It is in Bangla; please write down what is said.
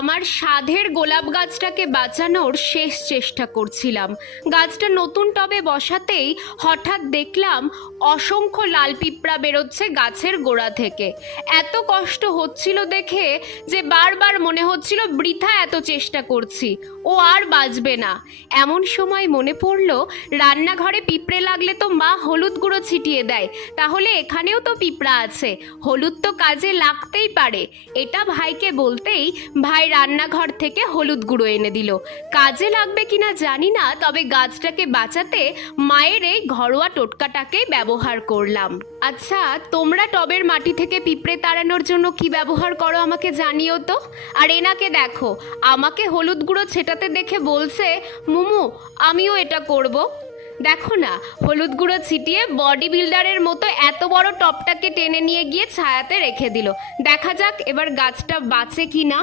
আমার সাধের গোলাপ গাছটাকে বাঁচানোর শেষ চেষ্টা করছিলাম। গাছটা নতুন টবে বসাতেই হঠাৎ দেখলাম অসংখ্য লাল পিঁপড়া বেরোচ্ছে গাছের গোড়া থেকে। এত কষ্ট হচ্ছিল দেখে যে বারবার মনে হচ্ছিল বৃথা এত চেষ্টা করছি, ও আর বাঁচবে না। এমন সময় মনে পড়লো রান্নাঘরে পিঁপড়ে লাগলে তো মা হলুদ গুঁড়ো ছিটিয়ে দেয়, তাহলে এখানেও তো পিঁপড়া আছে, হলুদ তো কাজে লাগতেই পারে। এটা ভাইকে বলতেই ভাই রান্নাঘর থেকে হলুদ গুঁড়ো এনে দিল। কাজে লাগবে কিনা জানি না, তবে গাছটাকে বাঁচাতে মায়ের এই ঘরোয়া টোটকাটাকেই ব্যবহার করলাম। আচ্ছা, তোমরা টবের মাটি থেকে পিঁপড়ে তাড়ানোর জন্য কি ব্যবহার করো আমাকে জানিও তো। আর এনাকে দেখো, আমাকে হলুদ গুঁড়ো ছেটাতে দেখে বলছে, মুমু আমিও এটা করব। দেখো না, হলুদ গুঁড়ো ছিটিয়ে বডি বিল্ডারের মতো এত বড় টবটাকে টেনে নিয়ে গিয়ে ছায়াতে রেখে দিল। দেখা যাক এবার গাছটা বাঁচে কি না।